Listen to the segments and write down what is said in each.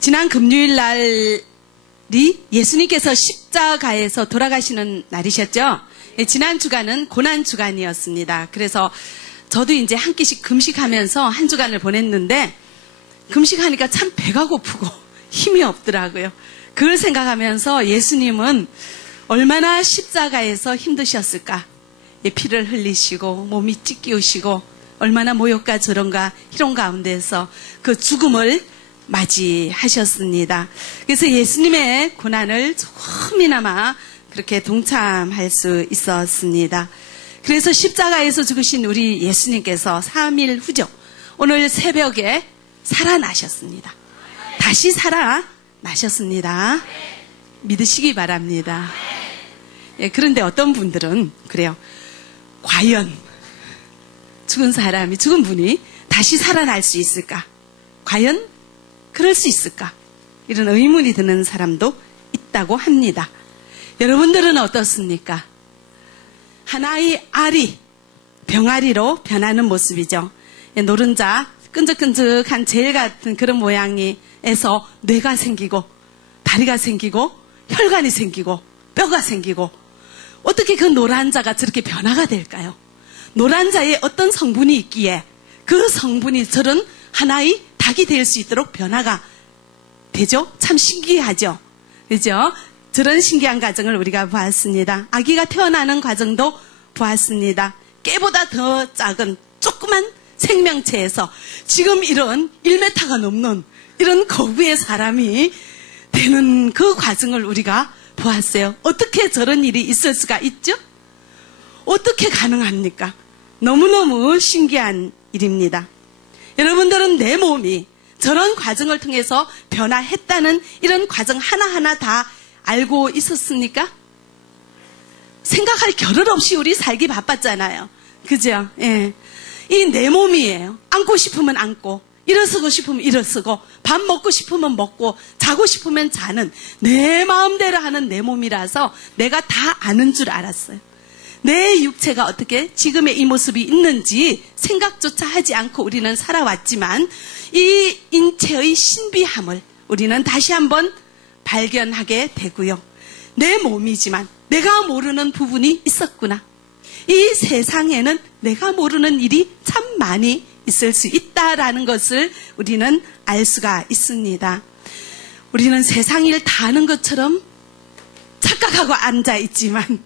지난 금요일 날이 예수님께서 십자가에서 돌아가시는 날이셨죠? 지난 주간은 고난 주간이었습니다. 그래서 저도 이제 한 끼씩 금식하면서 한 주간을 보냈는데 금식하니까 참 배가 고프고 힘이 없더라고요. 그걸 생각하면서 예수님은 얼마나 십자가에서 힘드셨을까? 피를 흘리시고 몸이 찢기우시고 얼마나 모욕과 저런가 희롱 가운데서 그 죽음을 맞이하셨습니다. 그래서 예수님의 고난을 조금이나마 그렇게 동참할 수 있었습니다. 그래서 십자가에서 죽으신 우리 예수님께서 3일 후죠. 오늘 새벽에 살아나셨습니다. 다시 살아나셨습니다. 믿으시기 바랍니다. 그런데 어떤 분들은 그래요. 과연 죽은 분이 다시 살아날 수 있을까? 과연 그럴 수 있을까? 이런 의문이 드는 사람도 있다고 합니다. 여러분들은 어떻습니까? 하나의 알이 병아리로 변하는 모습이죠. 노른자 끈적끈적한 젤 같은 그런 모양에서 뇌가 생기고 다리가 생기고 혈관이 생기고 뼈가 생기고 어떻게 그 노란자가 저렇게 변화가 될까요? 노란자에 어떤 성분이 있기에 그 성분이 저런 하나의 닭이 될 수 있도록 변화가 되죠? 참 신기하죠? 그죠? 저런 신기한 과정을 우리가 보았습니다. 아기가 태어나는 과정도 보았습니다. 깨보다 더 작은 조그만 생명체에서 지금 이런 1m가 넘는 이런 거구의 사람이 되는 그 과정을 우리가 보았어요. 어떻게 저런 일이 있을 수가 있죠? 어떻게 가능합니까? 너무너무 신기한 일입니다. 여러분들은 내 몸이 저런 과정을 통해서 변화했다는 이런 과정 하나하나 다 알고 있었습니까? 생각할 겨를 없이 우리 살기 바빴잖아요. 그죠? 예. 이 내 몸이에요. 앉고 싶으면 앉고, 일어서고 싶으면 일어서고, 밥 먹고 싶으면 먹고, 자고 싶으면 자는 내 마음대로 하는 내 몸이라서 내가 다 아는 줄 알았어요. 내 육체가 어떻게 지금의 이 모습이 있는지 생각조차 하지 않고 우리는 살아왔지만 이 인체의 신비함을 우리는 다시 한번 발견하게 되고요. 내 몸이지만 내가 모르는 부분이 있었구나. 이 세상에는 내가 모르는 일이 참 많이 있을 수 있다라는 것을 우리는 알 수가 있습니다. 우리는 세상 일 다 아는 것처럼 착각하고 앉아 있지만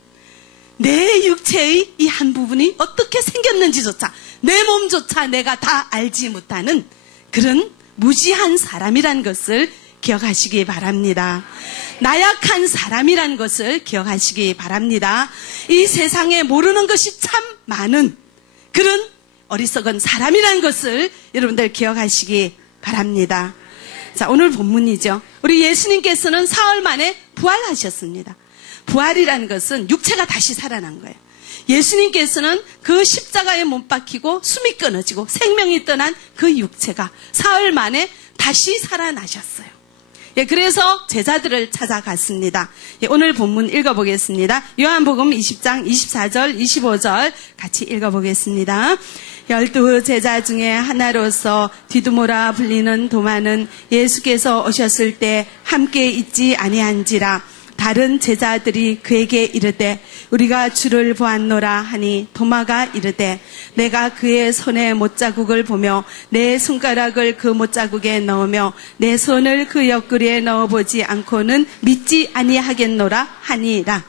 내 육체의 이 한 부분이 어떻게 생겼는지조차 내 몸조차 내가 다 알지 못하는 그런 무지한 사람이란 것을 기억하시기 바랍니다. 나약한 사람이란 것을 기억하시기 바랍니다. 이 세상에 모르는 것이 참 많은 그런 어리석은 사람이란 것을 여러분들 기억하시기 바랍니다. 자, 오늘 본문이죠. 우리 예수님께서는 사흘 만에 부활하셨습니다. 부활이라는 것은 육체가 다시 살아난 거예요. 예수님께서는 그 십자가에 못 박히고 숨이 끊어지고 생명이 떠난 그 육체가 사흘 만에 다시 살아나셨어요. 예, 그래서 제자들을 찾아갔습니다. 예, 오늘 본문 읽어보겠습니다. 요한복음 20장 24절 25절 같이 읽어보겠습니다. 12 제자 중에 하나로서 디두모라 불리는 도마는 예수께서 오셨을 때 함께 있지 아니한지라. 다른 제자들이 그에게 이르되 우리가 주를 보았노라 하니 도마가 이르되 내가 그의 손에 못자국을 보며 내 손가락을 그 못자국에 넣으며 내 손을 그 옆구리에 넣어보지 않고는 믿지 아니하겠노라 하니라.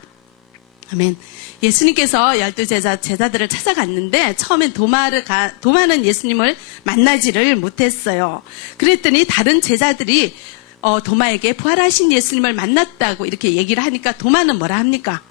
아멘. 예수님께서 12 제자들을 찾아갔는데 처음엔 도마는 예수님을 만나지를 못했어요. 그랬더니 다른 제자들이 도마에게 부활하신 예수님을 만났다고 이렇게 얘기를 하니까 도마는 뭐라 합니까?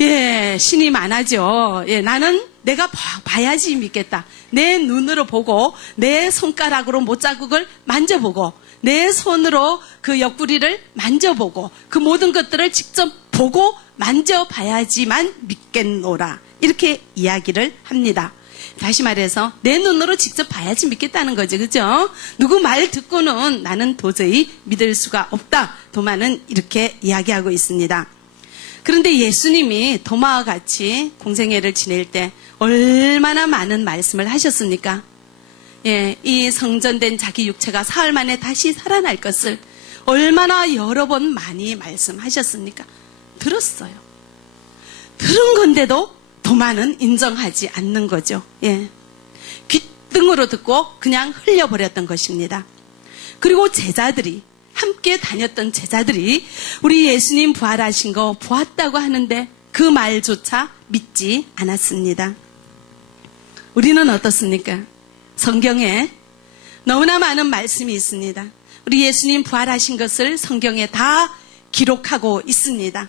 예, 신이 많아죠. 예, 나는 내가 봐야지 믿겠다. 내 눈으로 보고 내 손가락으로 못자국을 만져보고 내 손으로 그 옆구리를 만져보고 그 모든 것들을 직접 보고 만져봐야지만 믿겠노라. 이렇게 이야기를 합니다. 다시 말해서 내 눈으로 직접 봐야지 믿겠다는 거죠. 그죠? 누구 말 듣고는 나는 도저히 믿을 수가 없다. 도마는 이렇게 이야기하고 있습니다. 그런데 예수님이 도마와 같이 공생애를 지낼 때 얼마나 많은 말씀을 하셨습니까? 예, 이 성전된 자기 육체가 사흘 만에 다시 살아날 것을 얼마나 여러 번 많이 말씀하셨습니까? 들었어요. 들은 건데도 도마는 인정하지 않는 거죠. 예. 귓등으로 듣고 그냥 흘려버렸던 것입니다. 그리고 제자들이, 함께 다녔던 제자들이 우리 예수님 부활하신 거 보았다고 하는데 그 말조차 믿지 않았습니다. 우리는 어떻습니까? 성경에 너무나 많은 말씀이 있습니다. 우리 예수님 부활하신 것을 성경에 다 기록하고 있습니다.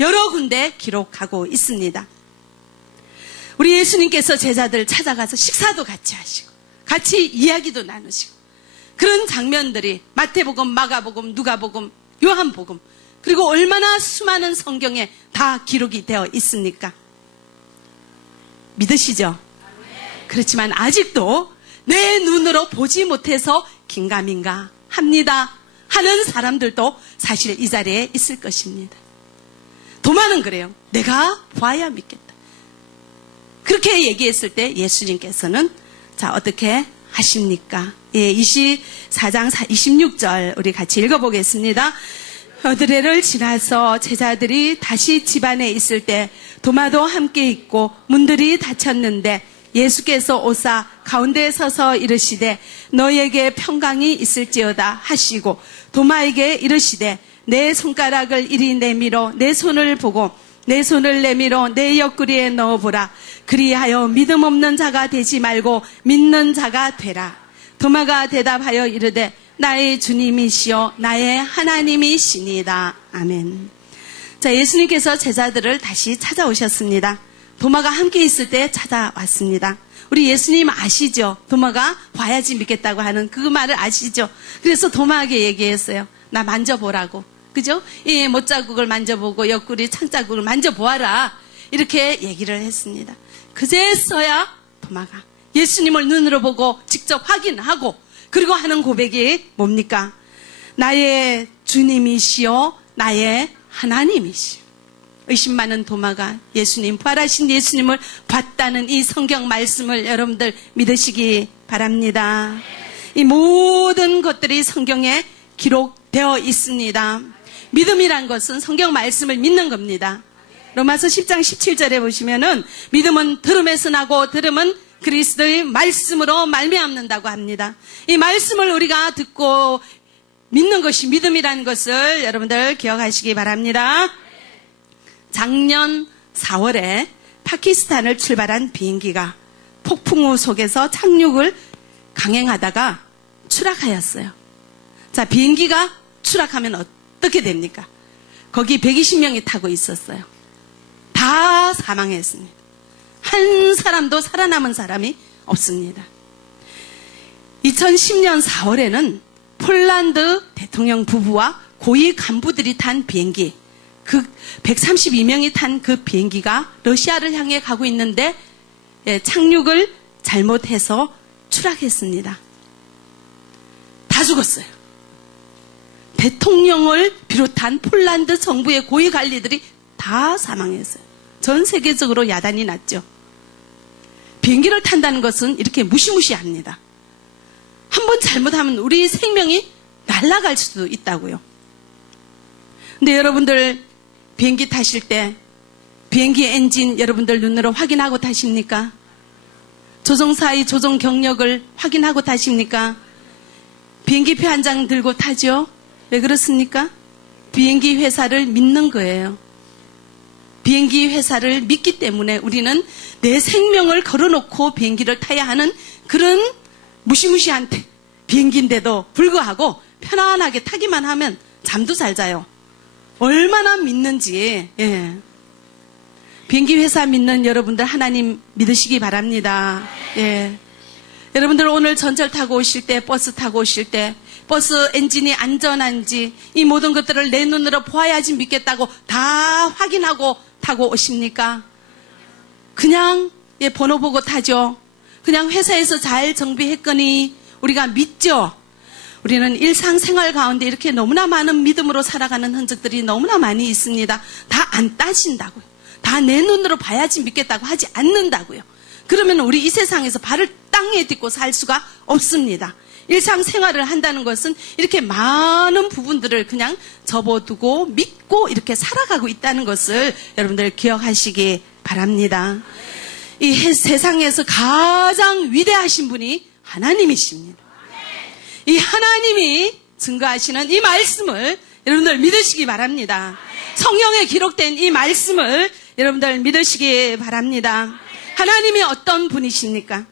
여러 군데 기록하고 있습니다. 우리 예수님께서 제자들 찾아가서 식사도 같이 하시고 같이 이야기도 나누시고 그런 장면들이 마태복음, 마가복음, 누가복음, 요한복음 그리고 얼마나 수많은 성경에 다 기록이 되어 있습니까? 믿으시죠? 그렇지만 아직도 내 눈으로 보지 못해서 긴가민가 합니다 하는 사람들도 사실 이 자리에 있을 것입니다. 도마는 그래요. 내가 봐야 믿겠다. 그렇게 얘기했을 때 예수님께서는 자 어떻게 하십니까? 예, 24장 26절 우리 같이 읽어보겠습니다. 여드레를 지나서 제자들이 다시 집안에 있을 때 도마도 함께 있고 문들이 닫혔는데 예수께서 오사 가운데에 서서 이르시되 너에게 평강이 있을지어다 하시고 도마에게 이르시되 내 손가락을 이리 내밀어 내 손을 보고 내 손을 내밀어 내 옆구리에 넣어보라. 그리하여 믿음 없는 자가 되지 말고 믿는 자가 되라. 도마가 대답하여 이르되 나의 주님이시여 나의 하나님이시니이다. 아멘. 자, 예수님께서 제자들을 다시 찾아오셨습니다. 도마가 함께 있을 때 찾아왔습니다. 우리 예수님 아시죠? 도마가 봐야지 믿겠다고 하는 그 말을 아시죠? 그래서 도마에게 얘기했어요. 나 만져보라고. 그죠? 이 못자국을 만져보고 옆구리 창자국을 만져보아라. 이렇게 얘기를 했습니다. 그제서야 도마가 예수님을 눈으로 보고 직접 확인하고 그리고 하는 고백이 뭡니까? 나의 주님이시여 나의 하나님이시여. 의심 많은 도마가 예수님, 부활하신 예수님을 봤다는 이 성경 말씀을 여러분들 믿으시기 바랍니다. 이 모든 것들이 성경에 기록되어 있습니다. 믿음이란 것은 성경 말씀을 믿는 겁니다. 로마서 10장 17절에 보시면은 믿음은 들음에서 나고 들음은 그리스도의 말씀으로 말미암는다고 합니다. 이 말씀을 우리가 듣고 믿는 것이 믿음이라는 것을 여러분들 기억하시기 바랍니다. 작년 4월에 파키스탄을 출발한 비행기가 폭풍우 속에서 착륙을 강행하다가 추락하였어요. 자, 비행기가 추락하면 어떻게 됩니까? 거기 120명이 타고 있었어요. 다 사망했습니다. 한 사람도 살아남은 사람이 없습니다. 2010년 4월에는 폴란드 대통령 부부와 고위 간부들이 탄 비행기, 그 132명이 탄 그 비행기가 러시아를 향해 가고 있는데 착륙을 잘못해서 추락했습니다. 다 죽었어요. 대통령을 비롯한 폴란드 정부의 고위 관리들이 다 사망했어요. 전 세계적으로 야단이 났죠. 비행기를 탄다는 것은 이렇게 무시무시합니다. 한번 잘못하면 우리 생명이 날아갈 수도 있다고요. 근데 여러분들 비행기 타실 때 비행기 엔진 여러분들 눈으로 확인하고 타십니까? 조종사의 조종 경력을 확인하고 타십니까? 비행기표 한 장 들고 타죠? 왜 그렇습니까? 비행기 회사를 믿는 거예요. 비행기 회사를 믿기 때문에 우리는 내 생명을 걸어놓고 비행기를 타야 하는 그런 무시무시한 비행기인데도 불구하고 편안하게 타기만 하면 잠도 잘 자요. 얼마나 믿는지. 예. 비행기 회사 믿는 여러분들 하나님 믿으시기 바랍니다. 예. 여러분들 오늘 전철 타고 오실 때, 버스 타고 오실 때 버스 엔진이 안전한지 이 모든 것들을 내 눈으로 보아야지 믿겠다고 다 확인하고 타고 오십니까? 그냥 번호 보고 타죠. 그냥 회사에서 잘 정비했거니 우리가 믿죠. 우리는 일상생활 가운데 이렇게 너무나 많은 믿음으로 살아가는 흔적들이 너무나 많이 있습니다. 다 안 따진다고요. 다 내 눈으로 봐야지 믿겠다고 하지 않는다고요. 그러면 우리 이 세상에서 발을 땅에 딛고 살 수가 없습니다. 일상생활을 한다는 것은 이렇게 많은 부분들을 그냥 접어두고 믿고 이렇게 살아가고 있다는 것을 여러분들 기억하시기 바랍니다. 이 세상에서 가장 위대하신 분이 하나님이십니다. 이 하나님이 증거하시는 이 말씀을 여러분들 믿으시기 바랍니다. 성경에 기록된 이 말씀을 여러분들 믿으시기 바랍니다. 하나님이 어떤 분이십니까?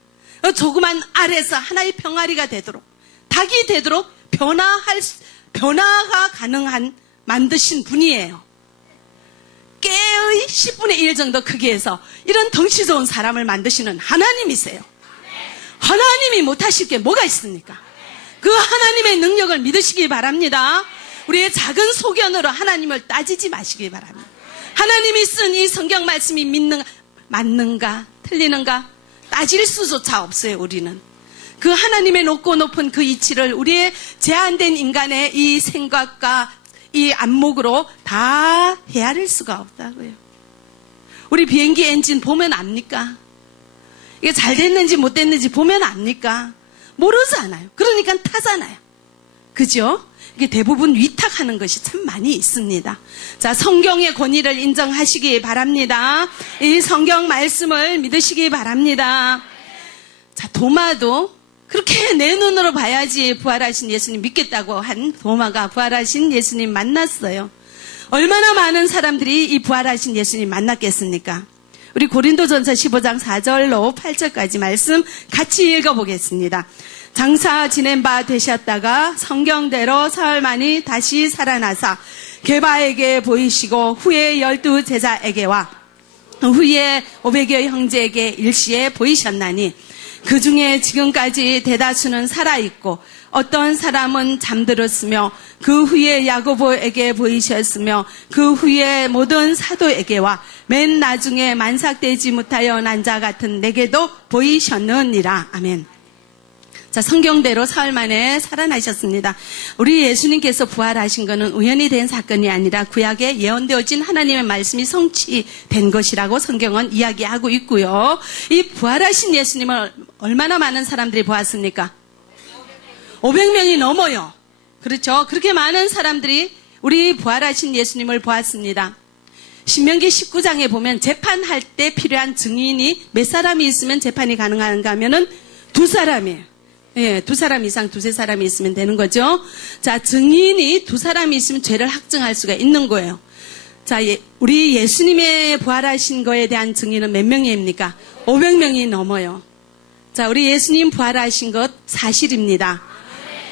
조그만 알에서 하나의 병아리가 되도록, 닭이 되도록 변화가 가능한 만드신 분이에요. 깨의 10분의 1 정도 크기에서 이런 덩치 좋은 사람을 만드시는 하나님이세요. 하나님이 못하실 게 뭐가 있습니까? 그 하나님의 능력을 믿으시기 바랍니다. 우리의 작은 소견으로 하나님을 따지지 마시기 바랍니다. 하나님이 쓴 이 성경 말씀이 맞는가 틀리는가 따질 수조차 없어요. 우리는 그 하나님의 높고 높은 그 이치를 우리의 제한된 인간의 이 생각과 이 안목으로 다 헤아릴 수가 없다고요. 우리 비행기 엔진 보면 압니까? 이게 잘 됐는지 못 됐는지 보면 압니까? 모르잖아요. 그러니까 타잖아요. 그죠? 이게 대부분 위탁하는 것이 참 많이 있습니다. 자, 성경의 권위를 인정하시기 바랍니다. 이 성경 말씀을 믿으시기 바랍니다. 자, 도마도 그렇게 내 눈으로 봐야지 부활하신 예수님 믿겠다고 한 도마가 부활하신 예수님 만났어요. 얼마나 많은 사람들이 이 부활하신 예수님 만났겠습니까? 우리 고린도전서 15장 4절로 8절까지 말씀 같이 읽어보겠습니다. 장사 지낸 바 되셨다가 성경대로 사흘 만이 다시 살아나사 게바에게 보이시고 후에 12 제자에게와 후에 500여 형제에게 일시에 보이셨나니 그 중에 지금까지 대다수는 살아있고 어떤 사람은 잠들었으며 그 후에 야고보에게 보이셨으며 그 후에 모든 사도에게와 맨 나중에 만삭되지 못하여 난 자 같은 내게도 보이셨느니라. 아멘. 자, 성경대로 사흘 만에 살아나셨습니다. 우리 예수님께서 부활하신 것은 우연히 된 사건이 아니라 구약에 예언되어진 하나님의 말씀이 성취된 것이라고 성경은 이야기하고 있고요. 이 부활하신 예수님을 얼마나 많은 사람들이 보았습니까? 500명이 넘어요. 그렇죠? 그렇게 많은 사람들이 우리 부활하신 예수님을 보았습니다. 신명기 19장에 보면 재판할 때 필요한 증인이 몇 사람이 있으면 재판이 가능한가 하면은 2사람이에요. 예, 2사람 이상 2~3사람이 있으면 되는 거죠. 자, 증인이 2사람이 있으면 죄를 확증할 수가 있는 거예요. 자, 우리 예수님의 부활하신 거에 대한 증인은 몇 명입니까? 500명이 넘어요. 자, 우리 예수님 부활하신 것 사실입니다.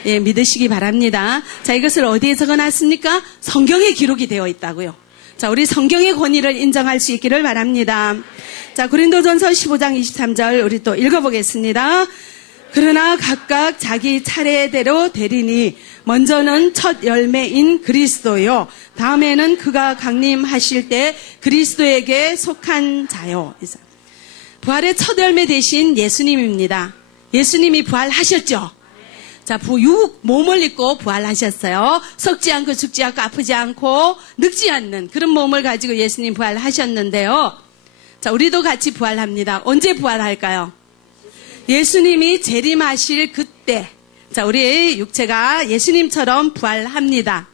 예, 믿으시기 바랍니다. 자, 이것을 어디에 적어놨습니까? 성경에 기록이 되어 있다고요. 자, 우리 성경의 권위를 인정할 수 있기를 바랍니다. 자, 고린도전서 15장 23절 우리 또 읽어보겠습니다. 그러나 각각 자기 차례대로 되리니 먼저는 첫 열매인 그리스도요 다음에는 그가 강림하실 때 그리스도에게 속한 자요. 부활의 첫 열매 되신 예수님입니다. 예수님이 부활하셨죠. 자, 몸을 입고 부활하셨어요. 썩지 않고 죽지 않고 아프지 않고 늙지 않는 그런 몸을 가지고 예수님 부활하셨는데요. 자, 우리도 같이 부활합니다. 언제 부활할까요? 예수님이 재림하실 그때. 자, 우리의 육체가 예수님처럼 부활합니다.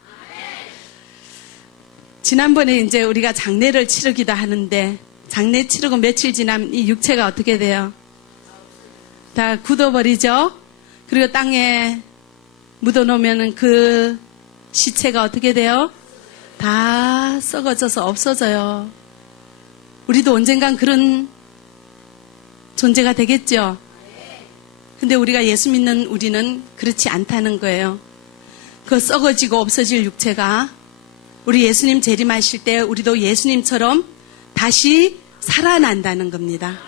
지난번에 이제 우리가 장례를 치르기도 하는데 장례 치르고 며칠 지나면 이 육체가 어떻게 돼요? 다 굳어버리죠? 그리고 땅에 묻어놓으면 그 시체가 어떻게 돼요? 다 썩어져서 없어져요. 우리도 언젠간 그런 존재가 되겠죠? 근데 우리가 예수 믿는 우리는 그렇지 않다는 거예요. 그 썩어지고 없어질 육체가 우리 예수님 재림하실 때 우리도 예수님처럼 다시 살아난다는 겁니다.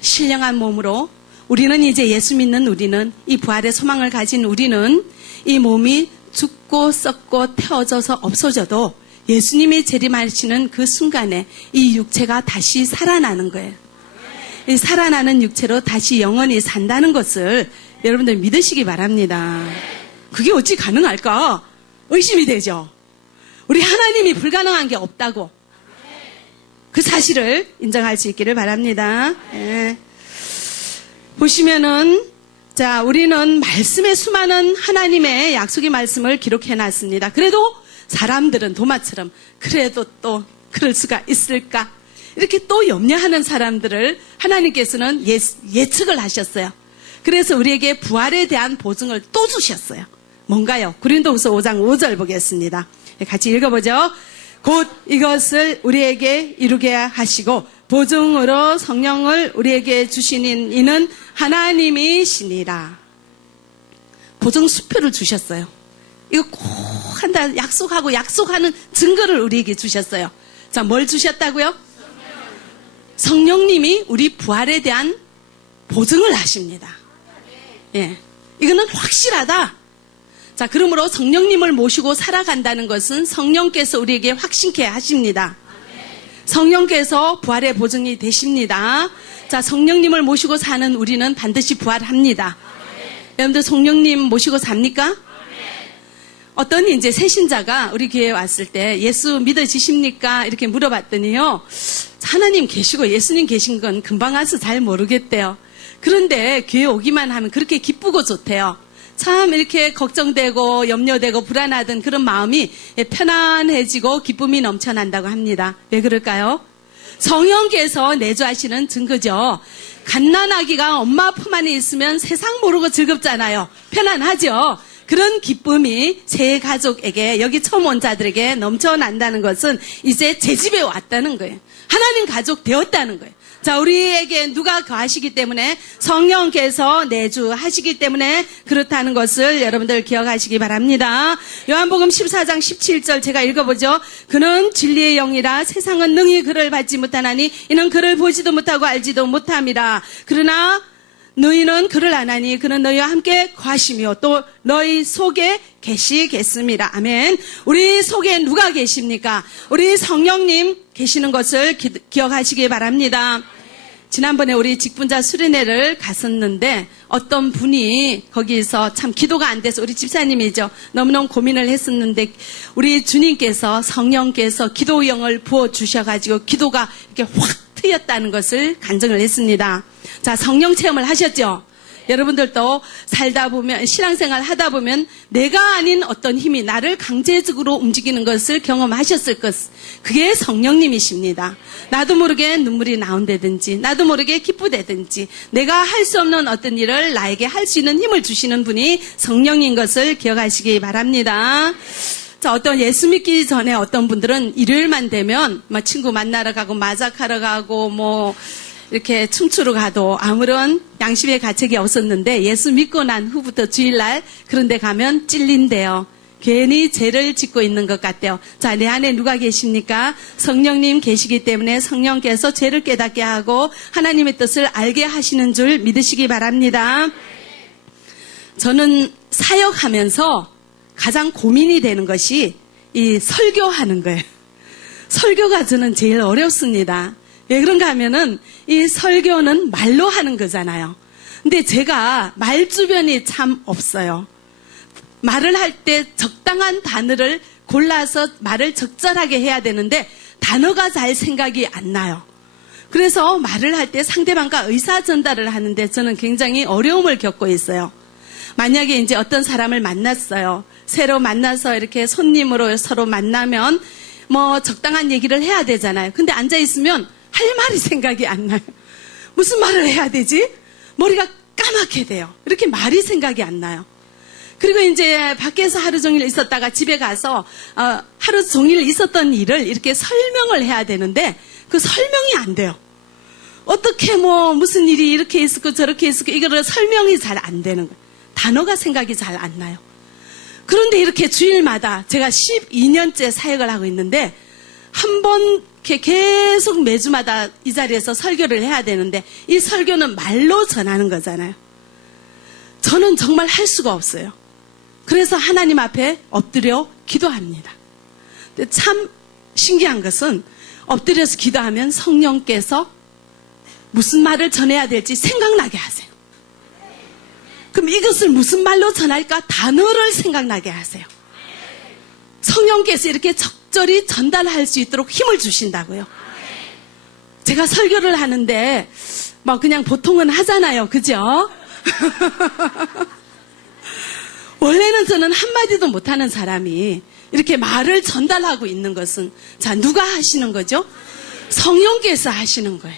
신령한 몸으로 우리는 이제 예수 믿는 우리는 이 부활의 소망을 가진 우리는 이 몸이 죽고 썩고 태워져서 없어져도 예수님이 재림하시는 그 순간에 이 육체가 다시 살아나는 거예요. 이 살아나는 육체로 다시 영원히 산다는 것을 여러분들 믿으시기 바랍니다. 그게 어찌 가능할까? 의심이 되죠. 우리 하나님이 불가능한 게 없다고 그 사실을 인정할 수 있기를 바랍니다. 예. 보시면은 자, 우리는 말씀의 수많은 하나님의 약속의 말씀을 기록해 놨습니다. 그래도 사람들은 도마처럼 그래도 또 그럴 수가 있을까? 이렇게 또 염려하는 사람들을 하나님께서는 예측을 하셨어요. 그래서 우리에게 부활에 대한 보증을 또 주셨어요. 뭔가요? 고린도후서 5장 5절 보겠습니다. 같이 읽어보죠. 곧 이것을 우리에게 이루게 하시고 보증으로 성령을 우리에게 주시는 이는 하나님이시니라. 보증 수표를 주셨어요. 이거 꼭 한다 약속하고 약속하는 증거를 우리에게 주셨어요. 자, 뭘 주셨다고요? 성령님이 우리 부활에 대한 보증을 하십니다. 예, 이거는 확실하다. 자, 그러므로 성령님을 모시고 살아간다는 것은 성령께서 우리에게 확신케 하십니다. 성령께서 부활의 보증이 되십니다. 자, 성령님을 모시고 사는 우리는 반드시 부활합니다. 여러분들 성령님 모시고 삽니까? 어떤 이제 새신자가 우리 교회에 왔을 때 예수 믿어지십니까? 이렇게 물어봤더니요. 하나님 계시고 예수님 계신 건 금방 와서 잘 모르겠대요. 그런데 교회 오기만 하면 그렇게 기쁘고 좋대요. 참 이렇게 걱정되고 염려되고 불안하던 그런 마음이 편안해지고 기쁨이 넘쳐난다고 합니다. 왜 그럴까요? 성령께서 내주하시는 증거죠. 갓난아기가 엄마 품 안에 있으면 세상 모르고 즐겁잖아요. 편안하죠. 그런 기쁨이 제 가족에게 여기 처음 온 자들에게 넘쳐난다는 것은 이제 제 집에 왔다는 거예요. 하나님 가족 되었다는 거예요. 자, 우리에게 누가 거하시기 때문에 성령께서 내주하시기 때문에 그렇다는 것을 여러분들 기억하시기 바랍니다. 요한복음 14장 17절 제가 읽어보죠. 그는 진리의 영이라 세상은 능히 그를 받지 못하나니 이는 그를 보지도 못하고 알지도 못함이라. 그러나 너희는 그를 아나니 그는 너희와 함께 거하시며 또 너희 속에 계시겠습니다. 아멘. 우리 속에 누가 계십니까? 우리 성령님 계시는 것을 기억하시기 바랍니다. 지난번에 우리 직분자 수련회를 갔었는데 어떤 분이 거기서 참 기도가 안 돼서 우리 집사님이죠. 너무너무 고민을 했었는데 우리 주님께서 성령께서 기도영을 부어주셔가지고 기도가 이렇게 확 트였다는 것을 간증을 했습니다. 자, 성령 체험을 하셨죠? 여러분들도 살다 보면 신앙생활 하다 보면 내가 아닌 어떤 힘이 나를 강제적으로 움직이는 것을 경험하셨을 것. 그게 성령님이십니다. 나도 모르게 눈물이 나온다든지 나도 모르게 기쁘다든지 내가 할 수 없는 어떤 일을 나에게 할 수 있는 힘을 주시는 분이 성령인 것을 기억하시기 바랍니다. 자, 어떤 예수 믿기 전에 어떤 분들은 일요일만 되면 막 친구 만나러 가고 마작하러 가고 이렇게 춤추러 가도 아무런 양심의 가책이 없었는데 예수 믿고 난 후부터 주일날 그런 데 가면 찔린대요. 괜히 죄를 짓고 있는 것 같대요. 자, 내 안에 누가 계십니까? 성령님 계시기 때문에 성령께서 죄를 깨닫게 하고 하나님의 뜻을 알게 하시는 줄 믿으시기 바랍니다. 저는 사역하면서 가장 고민이 되는 것이 이 설교하는 거예요. 설교가 저는 제일 어렵습니다. 왜 그런가 하면은 이 설교는 말로 하는 거잖아요. 근데 제가 말 주변이 참 없어요. 말을 할 때 적당한 단어를 골라서 말을 적절하게 해야 되는데 단어가 잘 생각이 안 나요. 그래서 말을 할 때 상대방과 의사 전달을 하는데 저는 굉장히 어려움을 겪고 있어요. 만약에 이제 어떤 사람을 만났어요. 새로 만나서 이렇게 손님으로 서로 만나면 적당한 얘기를 해야 되잖아요. 근데 앉아있으면 할 말이 생각이 안 나요. 무슨 말을 해야 되지? 머리가 까맣게 돼요. 이렇게 말이 생각이 안 나요. 그리고 이제 밖에서 하루 종일 있었다가 집에 가서 하루 종일 있었던 일을 이렇게 설명을 해야 되는데 그 설명이 안 돼요. 어떻게 무슨 일이 이렇게 있었고 저렇게 있었고 이거를 설명이 잘 안 되는 거예요. 단어가 생각이 잘 안 나요. 그런데 이렇게 주일마다 제가 12년째 사역을 하고 있는데 한 번 계속 매주마다 이 자리에서 설교를 해야 되는데 이 설교는 말로 전하는 거잖아요. 저는 정말 할 수가 없어요. 그래서 하나님 앞에 엎드려 기도합니다. 근데 참 신기한 것은 엎드려서 기도하면 성령께서 무슨 말을 전해야 될지 생각나게 하세요. 그럼 이것을 무슨 말로 전할까? 단어를 생각나게 하세요. 성령께서 이렇게 적절히 전달할 수 있도록 힘을 주신다고요. 제가 설교를 하는데 뭐 그냥 보통은 하잖아요. 그죠? 원래는 저는 한마디도 못하는 사람이 이렇게 말을 전달하고 있는 것은, 자, 누가 하시는 거죠? 성령께서 하시는 거예요.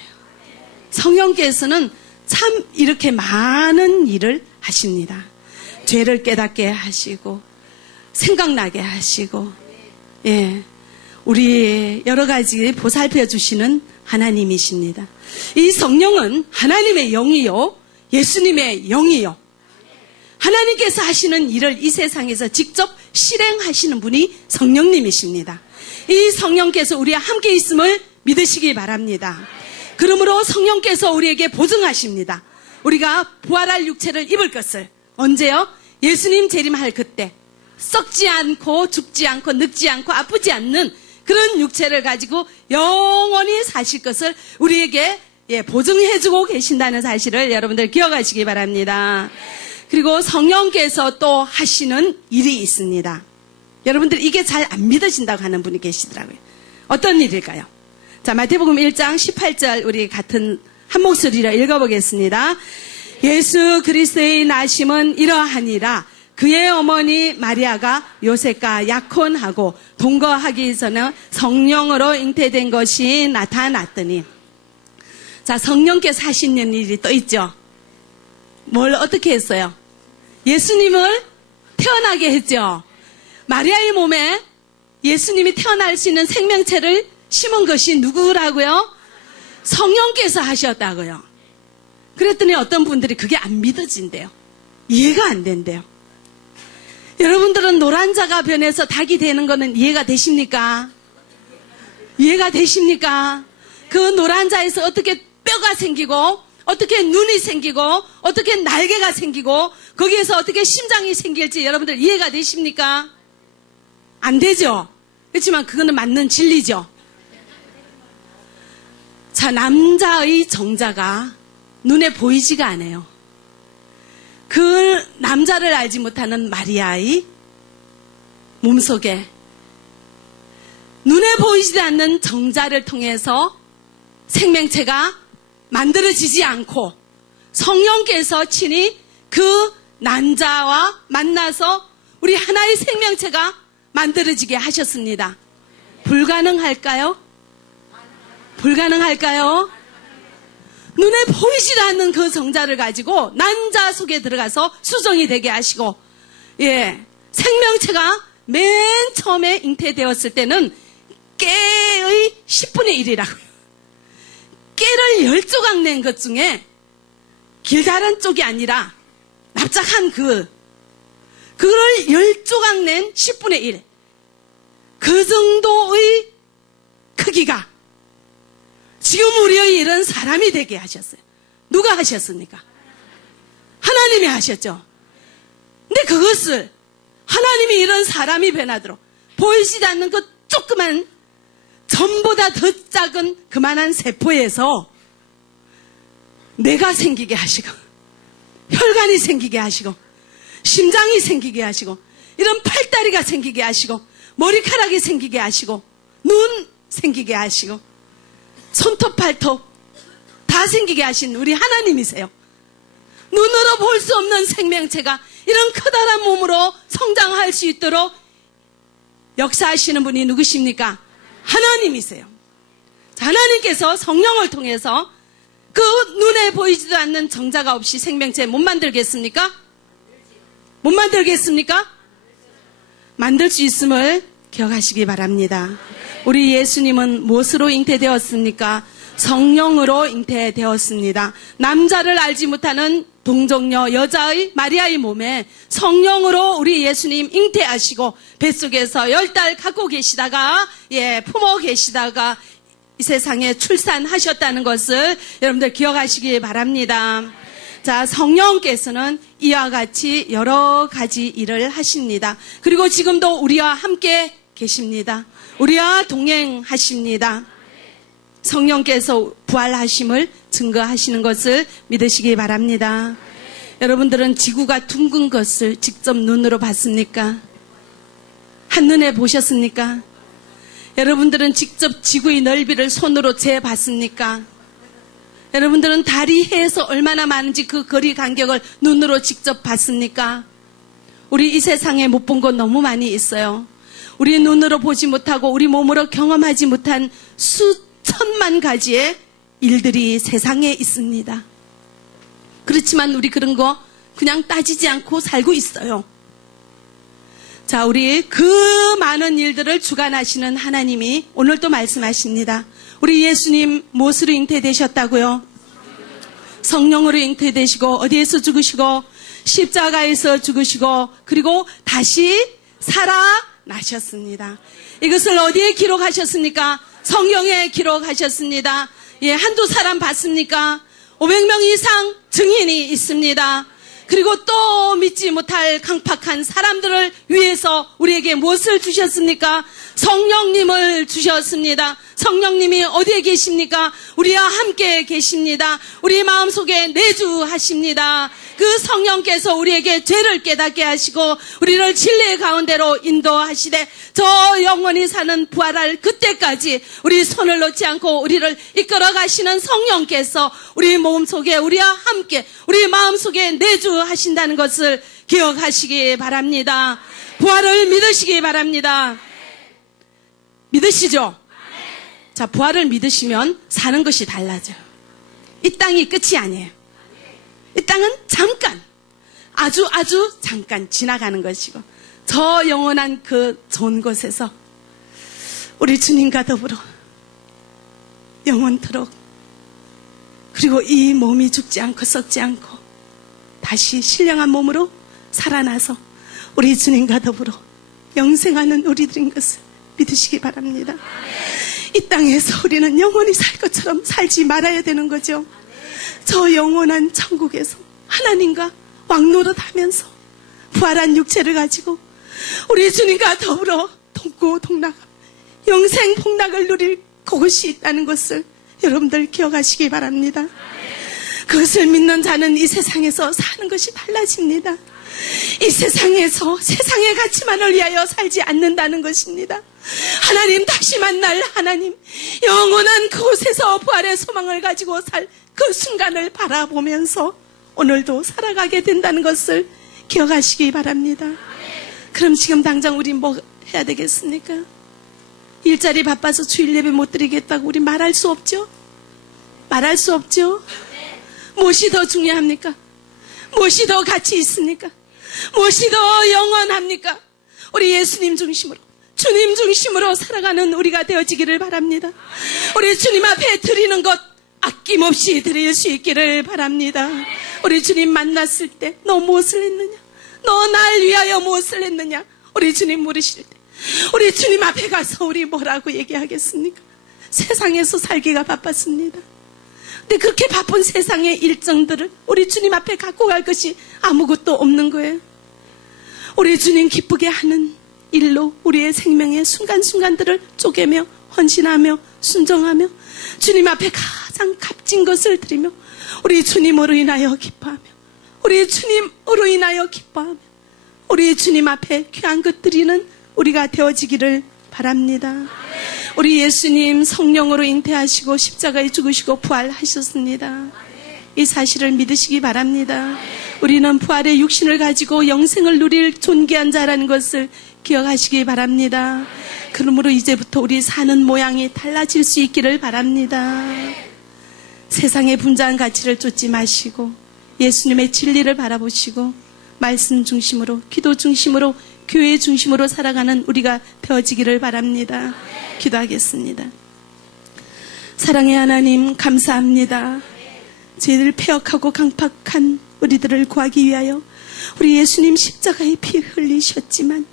성령께서는 참 이렇게 많은 일을 하십니다. 죄를 깨닫게 하시고, 생각나게 하시고, 예, 우리 여러 가지 보살펴 주시는 하나님이십니다. 이 성령은 하나님의 영이요, 예수님의 영이요. 하나님께서 하시는 일을 이 세상에서 직접 실행하시는 분이 성령님이십니다. 이 성령께서 우리와 함께 있음을 믿으시기 바랍니다. 그러므로 성령께서 우리에게 보증하십니다. 우리가 부활할 육체를 입을 것을 언제요? 예수님 재림할 그때 썩지 않고 죽지 않고 늙지 않고 아프지 않는 그런 육체를 가지고 영원히 사실 것을 우리에게 보증해주고 계신다는 사실을 여러분들 기억하시기 바랍니다. 그리고 성령께서 또 하시는 일이 있습니다. 여러분들 이게 잘 안 믿어진다고 하는 분이 계시더라고요. 어떤 일일까요? 자, 마태복음 1장 18절 우리 같은 한 목소리로 읽어보겠습니다. 예수 그리스도의 나심은 이러하니라. 그의 어머니 마리아가 요셉과 약혼하고 동거하기 전에 성령으로 잉태된 것이 나타났더니. 자, 성령께서 하시는 일이 또 있죠. 뭘 어떻게 했어요? 예수님을 태어나게 했죠. 마리아의 몸에 예수님이 태어날 수 있는 생명체를 심은 것이 누구라고요? 성령께서 하셨다고요. 그랬더니 어떤 분들이 그게 안 믿어진대요. 이해가 안 된대요. 여러분들은 노란자가 변해서 닭이 되는 거는 이해가 되십니까? 이해가 되십니까? 그 노란자에서 어떻게 뼈가 생기고 어떻게 눈이 생기고 어떻게 날개가 생기고 거기에서 어떻게 심장이 생길지 여러분들 이해가 되십니까? 안 되죠. 그렇지만 그거는 맞는 진리죠. 자, 남자의 정자가 눈에 보이지가 않아요. 그 남자를 알지 못하는 마리아의 몸속에 눈에 보이지 않는 정자를 통해서 생명체가 만들어지지 않고 성령께서 친히 그 난자와 만나서 우리 하나의 생명체가 만들어지게 하셨습니다. 불가능할까요? 불가능할까요? 눈에 보이지 않는 그 정자를 가지고 난자 속에 들어가서 수정이 되게 하시고, 예, 생명체가 맨 처음에 잉태되었을 때는 깨의 10분의 1이라고요. 깨를 10조각 낸 것 중에 길다란 쪽이 아니라 납작한 그걸 10조각 낸 10분의 1. 그 정도의 크기가 지금 우리의 이런 사람이 되게 하셨어요. 누가 하셨습니까? 하나님이 하셨죠. 근데 그것을 하나님이 이런 사람이 변하도록 보이지 않는 그 조그만 전보다 더 작은 그만한 세포에서 뇌가 생기게 하시고 혈관이 생기게 하시고 심장이 생기게 하시고 이런 팔다리가 생기게 하시고 머리카락이 생기게 하시고 눈 생기게 하시고 손톱 발톱 다 생기게 하신 우리 하나님이세요. 눈으로 볼 수 없는 생명체가 이런 커다란 몸으로 성장할 수 있도록 역사하시는 분이 누구십니까? 하나님이세요. 하나님께서 성령을 통해서 그 눈에 보이지도 않는 정자가 없이 생명체 못 만들겠습니까? 못 만들겠습니까? 만들 수 있음을 기억하시기 바랍니다. 우리 예수님은 무엇으로 잉태되었습니까? 성령으로 잉태되었습니다. 남자를 알지 못하는 동정녀 여자의 마리아의 몸에 성령으로 우리 예수님 잉태하시고 뱃속에서 10달 갖고 계시다가 품어 계시다가 이 세상에 출산하셨다는 것을 여러분들 기억하시기 바랍니다. 자, 성령께서는 이와 같이 여러 가지 일을 하십니다. 그리고 지금도 우리와 함께 계십니다. 우리와 동행하십니다. 성령께서 부활하심을 증거하시는 것을 믿으시기 바랍니다. 여러분들은 지구가 둥근 것을 직접 눈으로 봤습니까? 한눈에 보셨습니까? 여러분들은 직접 지구의 넓이를 손으로 재봤습니까? 여러분들은 달이 해에서 얼마나 많은지 그 거리 간격을 눈으로 직접 봤습니까? 우리 이 세상에 못 본 것 너무 많이 있어요. 우리 눈으로 보지 못하고 우리 몸으로 경험하지 못한 수천만 가지의 일들이 세상에 있습니다. 그렇지만 우리 그런 거 그냥 따지지 않고 살고 있어요. 자, 우리 그 많은 일들을 주관하시는 하나님이 오늘 또 말씀하십니다. 우리 예수님 무엇으로 잉태되셨다고요? 성령으로 잉태되시고 어디에서 죽으시고 십자가에서 죽으시고 그리고 다시 살아나셨습니다. 이것을 어디에 기록하셨습니까? 성경에 기록하셨습니다. 예, 한두 사람 봤습니까? 500명 이상 증인이 있습니다. 그리고 또 믿지 못할 강팍한 사람들을 위해서 우리에게 무엇을 주셨습니까? 성령님을 주셨습니다. 성령님이 어디에 계십니까? 우리와 함께 계십니다. 우리 마음속에 내주하십니다. 그 성령께서 우리에게 죄를 깨닫게 하시고 우리를 진리의 가운데로 인도하시되 저 영원히 사는 부활할 그때까지 우리 손을 놓지 않고 우리를 이끌어 가시는 성령께서 우리 몸속에 우리와 함께 우리 마음속에 내주하신다는 것을 기억하시기 바랍니다. 부활을 믿으시기 바랍니다. 믿으시죠? 자, 부활을 믿으시면 사는 것이 달라져요. 이 땅이 끝이 아니에요. 이 땅은 잠깐, 아주 잠깐 지나가는 것이고 저 영원한 그 좋은 곳에서 우리 주님과 더불어 영원토록 그리고 이 몸이 죽지 않고 썩지 않고 다시 신령한 몸으로 살아나서 우리 주님과 더불어 영생하는 우리들인 것을 믿으시기 바랍니다. 이 땅에서 우리는 영원히 살 것처럼 살지 말아야 되는 거죠. 저 영원한 천국에서 하나님과 왕노릇하면서 부활한 육체를 가지고 우리 주님과 더불어 동고동락 영생 복락을 누릴 그것이 있다는 것을 여러분들 기억하시기 바랍니다. 그것을 믿는 자는 이 세상에서 사는 것이 달라집니다. 이 세상에서 세상의 가치만을 위하여 살지 않는다는 것입니다. 하나님 다시 만날 하나님 영원한 그곳에서 부활의 소망을 가지고 살 그 순간을 바라보면서 오늘도 살아가게 된다는 것을 기억하시기 바랍니다. 그럼 지금 당장 우리 뭐 해야 되겠습니까? 일자리 바빠서 주일 예배 못 드리겠다고 우리 말할 수 없죠? 말할 수 없죠? 무엇이 더 중요합니까? 무엇이 더 가치 있습니까? 무엇이 더 영원합니까? 우리 예수님 중심으로 주님 중심으로 살아가는 우리가 되어지기를 바랍니다. 우리 주님 앞에 드리는 것 아낌없이 드릴 수 있기를 바랍니다. 우리 주님 만났을 때 너 무엇을 했느냐? 너 날 위하여 무엇을 했느냐? 우리 주님 물으실 때 우리 주님 앞에 가서 우리 뭐라고 얘기하겠습니까? 세상에서 살기가 바빴습니다. 근데 그렇게 바쁜 세상의 일정들을 우리 주님 앞에 갖고 갈 것이 아무것도 없는 거예요. 우리 주님 기쁘게 하는 일로 우리의 생명의 순간순간들을 쪼개며 헌신하며 순종하며 주님 앞에 가장 값진 것을 드리며 우리 주님으로 인하여 기뻐하며 우리 주님으로 인하여 기뻐하며 우리 주님 앞에 귀한 것 드리는 우리가 되어지기를 바랍니다. 우리 예수님 성령으로 잉태하시고 십자가에 죽으시고 부활하셨습니다. 이 사실을 믿으시기 바랍니다. 우리는 부활의 육신을 가지고 영생을 누릴 존귀한 자라는 것을 기억하시기 바랍니다. 그러므로 이제부터 우리 사는 모양이 달라질 수 있기를 바랍니다. 세상의 분자한 가치를 쫓지 마시고 예수님의 진리를 바라보시고 말씀 중심으로 기도 중심으로 교회 중심으로 살아가는 우리가 되어지기를 바랍니다. 기도하겠습니다. 사랑의 하나님 감사합니다. 죄를 폐역하고 강팍한 우리들을 구하기 위하여 우리 예수님 십자가에 피 흘리셨지만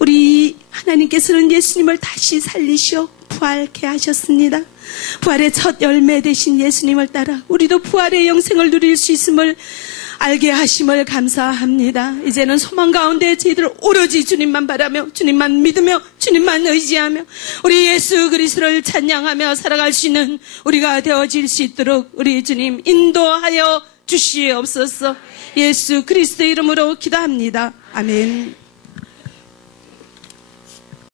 우리 하나님께서는 예수님을 다시 살리시어 부활케 하셨습니다. 부활의 첫 열매 되신 예수님을 따라 우리도 부활의 영생을 누릴 수 있음을 알게 하심을 감사합니다. 이제는 소망 가운데 저희들 오로지 주님만 바라며 주님만 믿으며 주님만 의지하며 우리 예수 그리스도를 찬양하며 살아갈 수 있는 우리가 되어질 수 있도록 우리 주님 인도하여 주시옵소서. 예수 그리스도 이름으로 기도합니다. 아멘.